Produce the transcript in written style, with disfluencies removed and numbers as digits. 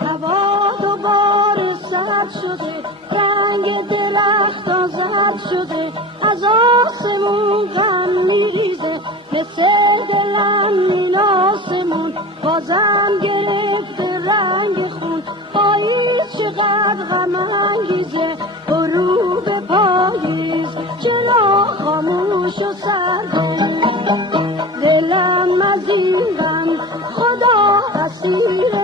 هوا دوباره سرد شده، رنگ درختان زرد شده، از آسمون غم میریزه، مثل دلم این آسمون بازم گرفته رنگ خون. پاییز چقدر غم انگیزه، غروب پاییز چرا خاموش و سرد؟ دلم از این غم خدا اسیر